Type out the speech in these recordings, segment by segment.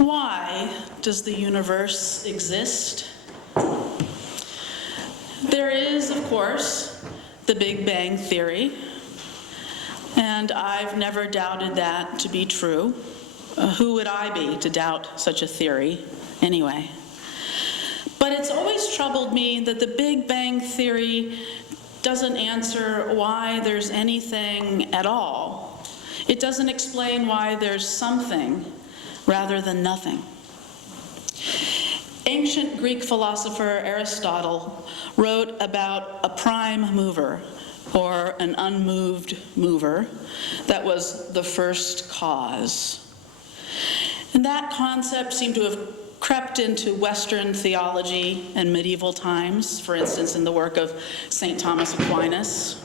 Why does the universe exist? There is, of course, the Big Bang Theory, and I've never doubted that to be true. Who would I be to doubt such a theory anyway? But it's always troubled me that the Big Bang Theory doesn't answer why there's anything at all. It doesn't explain why there's something rather than nothing. Ancient Greek philosopher Aristotle wrote about a prime mover, or an unmoved mover, that was the first cause. And that concept seemed to have crept into Western theology in medieval times, for instance, in the work of St. Thomas Aquinas.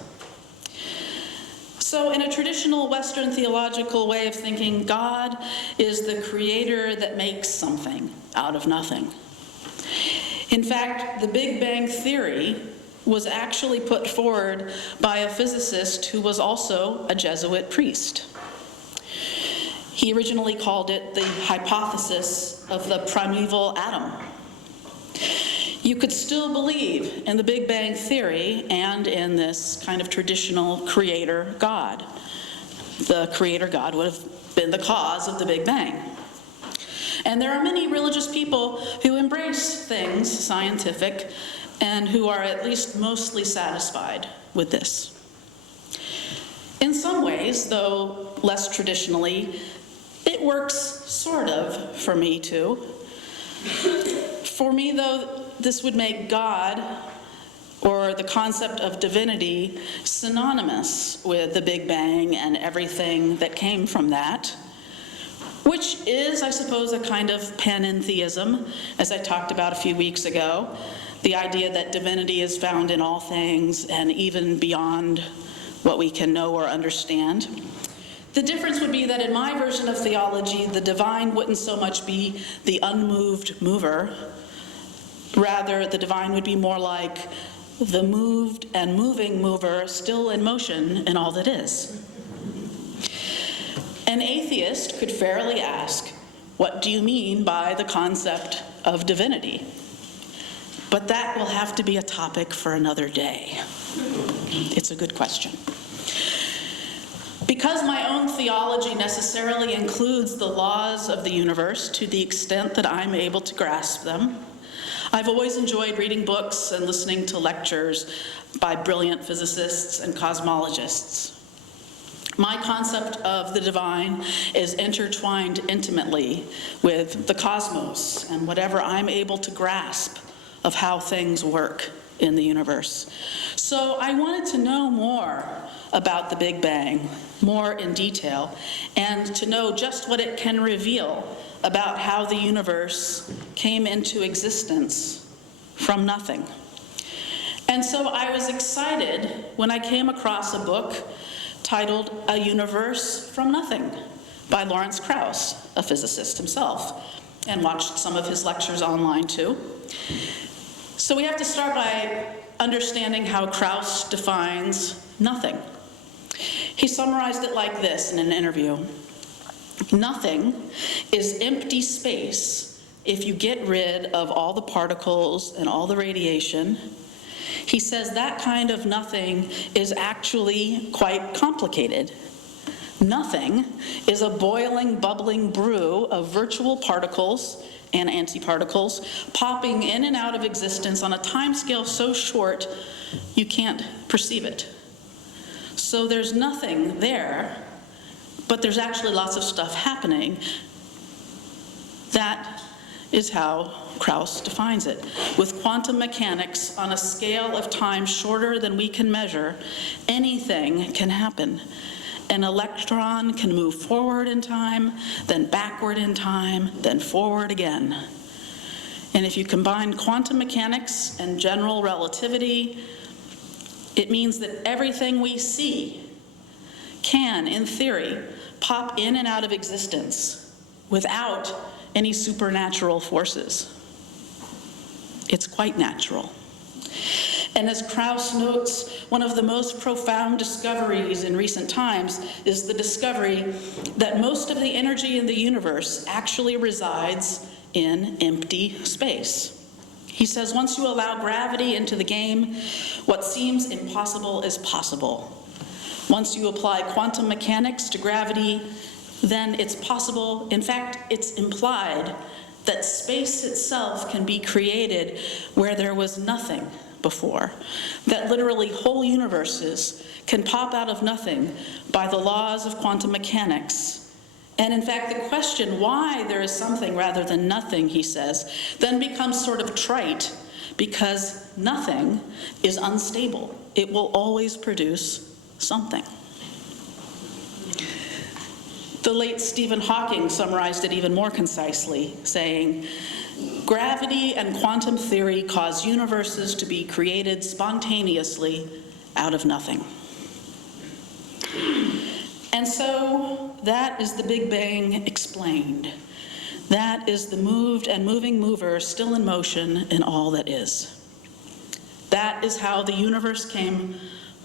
So in a traditional Western theological way of thinking, God is the creator that makes something out of nothing. In fact, the Big Bang Theory was actually put forward by a physicist who was also a Jesuit priest. He originally called it the hypothesis of the primeval atom. You could still believe in the Big Bang Theory and in this kind of traditional creator God. The creator God would have been the cause of the Big Bang. And there are many religious people who embrace things scientific and who are at least mostly satisfied with this. In some ways, though less traditionally, it works sort of for me too. For me, though, this would make God, or the concept of divinity, synonymous with the Big Bang and everything that came from that, which is, I suppose, a kind of panentheism, as I talked about a few weeks ago, the idea that divinity is found in all things and even beyond what we can know or understand. The difference would be that in my version of theology, the divine wouldn't so much be the unmoved mover. Rather, the divine would be more like the moved and moving mover still in motion in all that is. An atheist could fairly ask, what do you mean by the concept of divinity? But that will have to be a topic for another day. It's a good question. Because my own theology necessarily includes the laws of the universe to the extent that I'm able to grasp them, I've always enjoyed reading books and listening to lectures by brilliant physicists and cosmologists. My concept of the divine is intertwined intimately with the cosmos and whatever I'm able to grasp of how things work in the universe. So I wanted to know more about the Big Bang, more in detail, and to know just what it can reveal about how the universe came into existence from nothing. And so I was excited when I came across a book titled A Universe from Nothing by Lawrence Krauss, a physicist himself, and watched some of his lectures online too. So we have to start by understanding how Krauss defines nothing. He summarized it like this in an interview. Nothing is empty space if you get rid of all the particles and all the radiation. He says that kind of nothing is actually quite complicated. Nothing is a boiling, bubbling brew of virtual particles and antiparticles popping in and out of existence on a timescale so short you can't perceive it. So there's nothing there, but there's actually lots of stuff happening. That is how Krauss defines it. With quantum mechanics on a scale of time shorter than we can measure, anything can happen. An electron can move forward in time, then backward in time, then forward again. And if you combine quantum mechanics and general relativity, it means that everything we see can, in theory, pop in and out of existence without any supernatural forces. It's quite natural. And as Krauss notes, one of the most profound discoveries in recent times is the discovery that most of the energy in the universe actually resides in empty space. He says, once you allow gravity into the game, what seems impossible is possible. Once you apply quantum mechanics to gravity, then it's possible, in fact, it's implied, that space itself can be created where there was nothing before, that literally whole universes can pop out of nothing by the laws of quantum mechanics. And in fact, the question why there is something rather than nothing, he says, then becomes sort of trite, because nothing is unstable. It will always produce something. The late Stephen Hawking summarized it even more concisely, saying, gravity and quantum theory cause universes to be created spontaneously out of nothing. And so that is the Big Bang explained. That is the moved and moving mover still in motion in all that is. That is how the universe came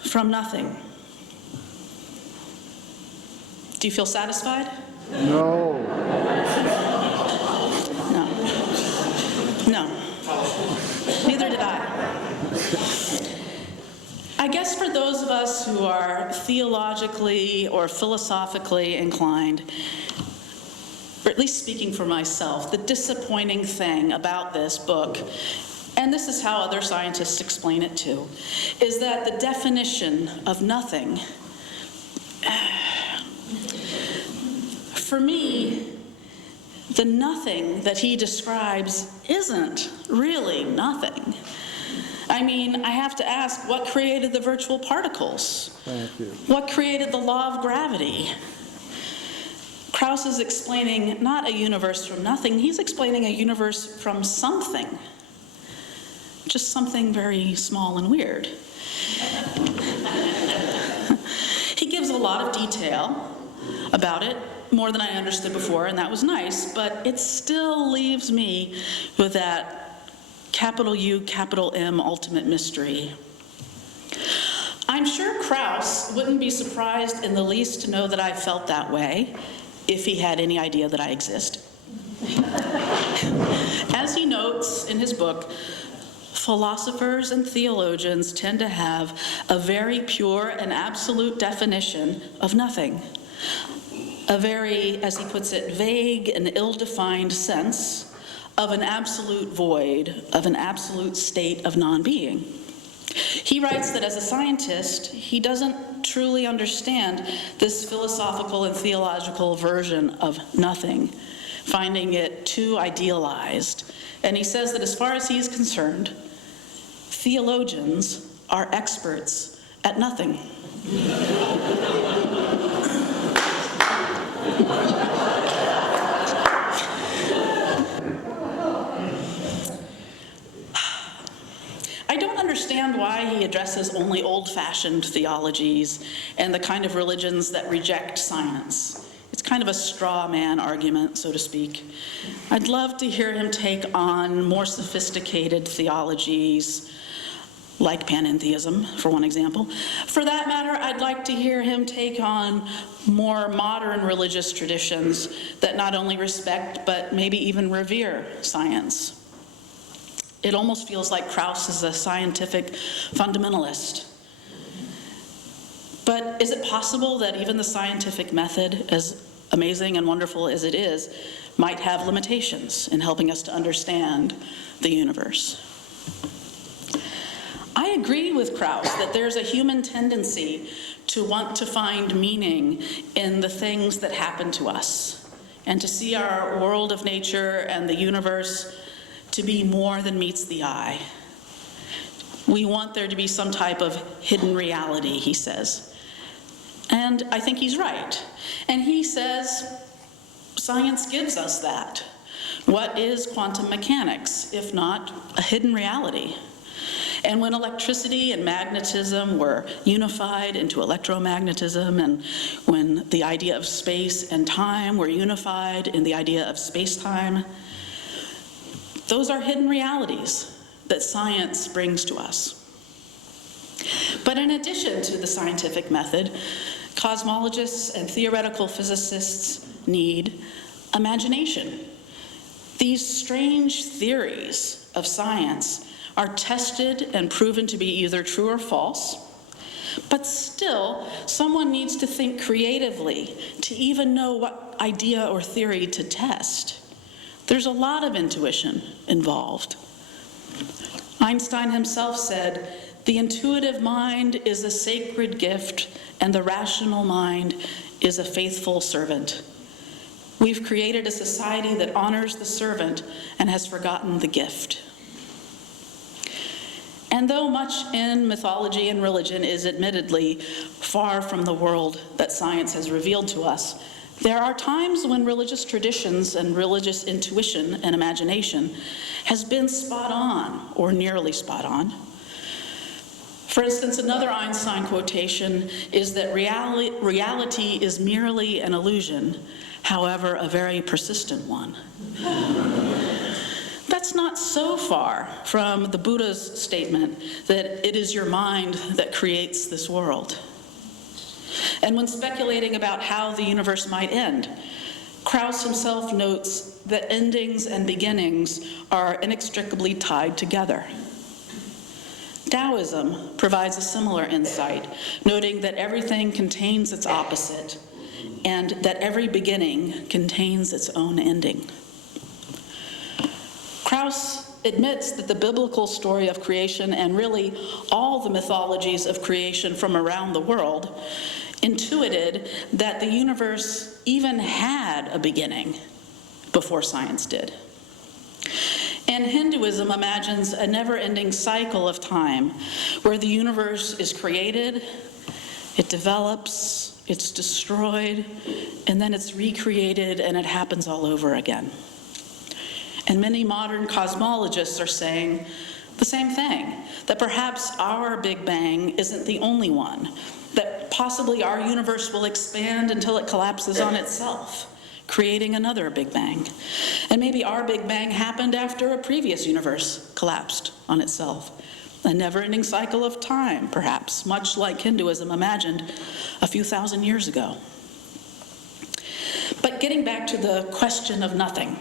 from nothing. Do you feel satisfied? No. No. Neither did I. I guess for those of us who are theologically or philosophically inclined, or at least speaking for myself, the disappointing thing about this book, and this is how other scientists explain it too, is that the definition of nothing, for me, the nothing that he describes isn't really nothing. I mean, I have to ask, what created the virtual particles? Thank you. What created the law of gravity? Krauss is explaining not a universe from nothing, he's explaining a universe from something. Just something very small and weird. He gives a lot of detail about it, more than I understood before, and that was nice, but it still leaves me with that capital U, capital M ultimate mystery. I'm sure Krauss wouldn't be surprised in the least to know that I felt that way if he had any idea that I exist. As he notes in his book, philosophers and theologians tend to have a very pure and absolute definition of nothing. A very, as he puts it, vague and ill-defined sense of an absolute void, of an absolute state of non-being. He writes that as a scientist, he doesn't truly understand this philosophical and theological version of nothing, finding it too idealized. And he says that as far as he's concerned, theologians are experts at nothing. I don't understand why he addresses only old-fashioned theologies and the kind of religions that reject science. It's kind of a straw man argument, so to speak. I'd love to hear him take on more sophisticated theologies, like panentheism, for one example. For that matter, I'd like to hear him take on more modern religious traditions that not only respect, but maybe even revere science. It almost feels like Krauss is a scientific fundamentalist. But is it possible that even the scientific method, as amazing and wonderful as it is, might have limitations in helping us to understand the universe? I agree with Krauss that there's a human tendency to want to find meaning in the things that happen to us, and to see our world of nature and the universe to be more than meets the eye. We want there to be some type of hidden reality, he says. And I think he's right. And he says science gives us that. What is quantum mechanics, if not a hidden reality? And when electricity and magnetism were unified into electromagnetism, and when the idea of space and time were unified in the idea of space-time, ththose are hidden realities that science brings to us. But in addition to the scientific method, cosmologists and theoretical physicists need imagination. These strange theories of science are tested and proven to be either true or false, but still, someone needs to think creatively to even know what idea or theory to test. There's a lot of intuition involved. Einstein himself said, "The intuitive mind is a sacred gift, and the rational mind is a faithful servant." We've created a society that honors the servant and has forgotten the gift. And though much in mythology and religion is admittedly far from the world that science has revealed to us, there are times when religious traditions and religious intuition and imagination has been spot on or nearly spot on. For instance, another Einstein quotation is that reality is merely an illusion, however, a very persistent one. That's not so far from the Buddha's statement that it is your mind that creates this world. And when speculating about how the universe might end, Krauss himself notes that endings and beginnings are inextricably tied together. Taoism provides a similar insight, noting that everything contains its opposite and that every beginning contains its own ending. Krauss admits that the biblical story of creation, and really all the mythologies of creation from around the world, intuited that the universe even had a beginning before science did. And Hinduism imagines a never-ending cycle of time where the universe is created, it develops, it's destroyed, and then it's recreated, and it happens all over again. And many modern cosmologists are saying the same thing, that perhaps our Big Bang isn't the only one, that possibly our universe will expand until it collapses on itself, creating another Big Bang. And maybe our Big Bang happened after a previous universe collapsed on itself. A never-ending cycle of time, perhaps, much like Hinduism imagined a few thousand years ago. But getting back to the question of nothing.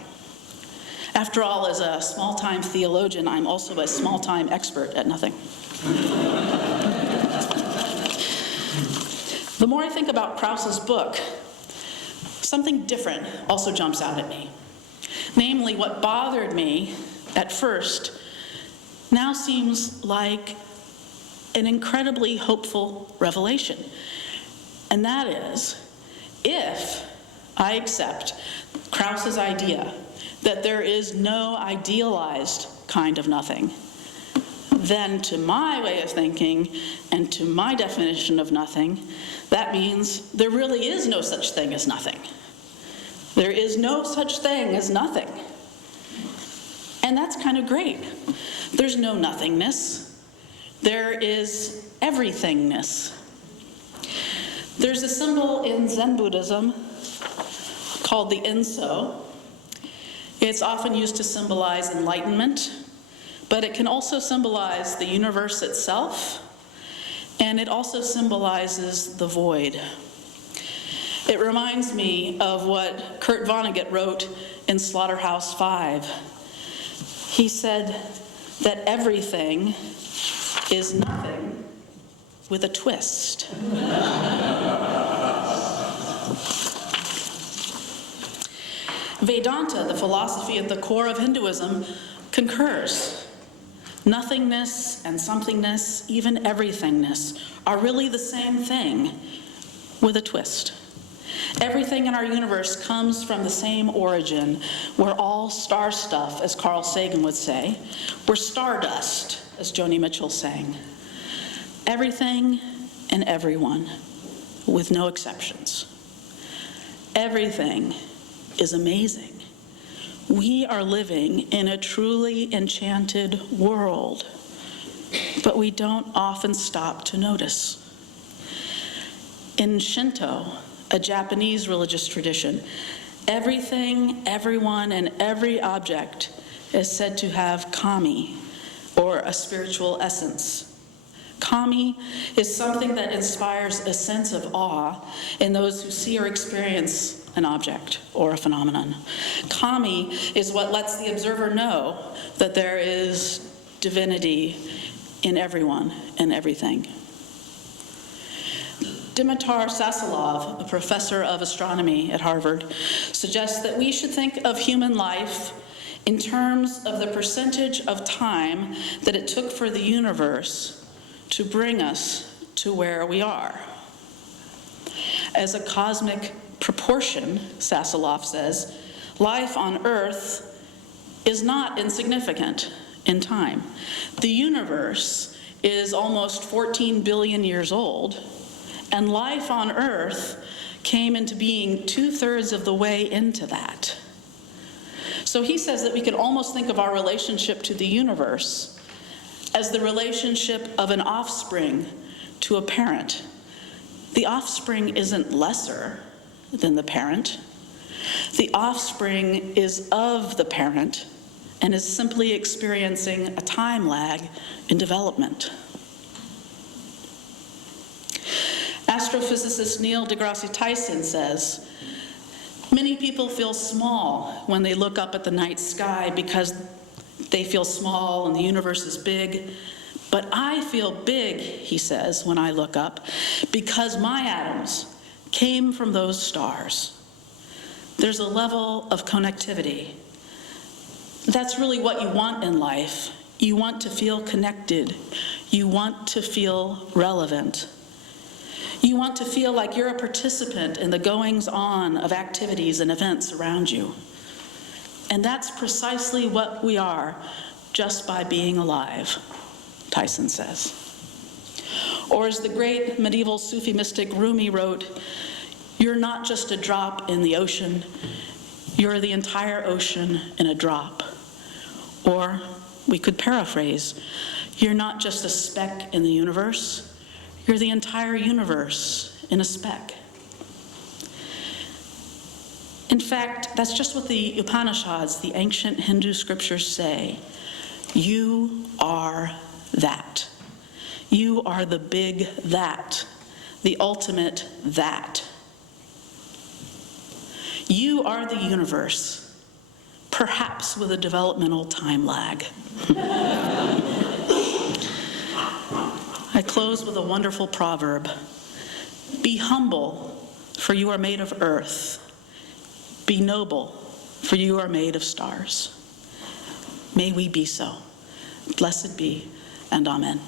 After all, as a small-time theologian, I'm also a small-time expert at nothing. The more I think about Krauss's book, something different also jumps out at me. Namely, what bothered me at first now seems like an incredibly hopeful revelation. And that is, if I accept Krauss's idea that there is no idealized kind of nothing, then to my way of thinking and to my definition of nothing, that means there really is no such thing as nothing. There is no such thing as nothing. And that's kind of great. There's no nothingness. There is everythingness. There's a symbol in Zen Buddhism called the Enso. It's often used to symbolize enlightenment, but it can also symbolize the universe itself, and it also symbolizes the void. It reminds me of what Kurt Vonnegut wrote in Slaughterhouse-Five. He said that everything is nothing with a twist. Vedanta, the philosophy at the core of Hinduism, concurs. Nothingness and somethingness, even everythingness, are really the same thing with a twist. Everything in our universe comes from the same origin. We're all star stuff, as Carl Sagan would say. We're stardust, as Joni Mitchell sang. Everything and everyone, with no exceptions. Everything is amazing. We are living in a truly enchanted world, but we don't often stop to notice. In Shinto, a Japanese religious tradition, everything, everyone, and every object is said to have kami, or a spiritual essence. Kami is something that inspires a sense of awe in those who see or experience an object or a phenomenon. Kami is what lets the observer know that there is divinity in everyone and everything. Dimitar Sasolov, a professor of astronomy at Harvard, suggests that we should think of human life in terms of the percentage of time that it took for the universe to bring us to where we are. As a cosmic proportion, Sasolov says, life on Earth is not insignificant in time. The universe is almost 14 billion years old, and life on Earth came into being 2/3 of the way into that. So he says that we can almost think of our relationship to the universe as the relationship of an offspring to a parent. The offspring isn't lesser than the parent. The offspring is of the parent and is simply experiencing a time lag in development. Astrophysicist Neil deGrasse Tyson says, many people feel small when they look up at the night sky because they feel small and the universe is big. But I feel big, he says, when I look up, because my atoms came from those stars. There's a level of connectivity. That's really what you want in life. You want to feel connected. You want to feel relevant. You want to feel like you're a participant in the goings-on of activities and events around you. And that's precisely what we are just by being alive, Tyson says. Or as the great medieval Sufi mystic Rumi wrote, you're not just a drop in the ocean, you're the entire ocean in a drop. Or we could paraphrase, you're not just a speck in the universe, you're the entire universe in a speck. In fact, that's just what the Upanishads, the ancient Hindu scriptures, say. You are that. You are the big that, the ultimate that. You are the universe, perhaps with a developmental time lag. I close with a wonderful proverb. Be humble, for you are made of earth. Be noble, for you are made of stars. May we be so. Blessed be, and amen.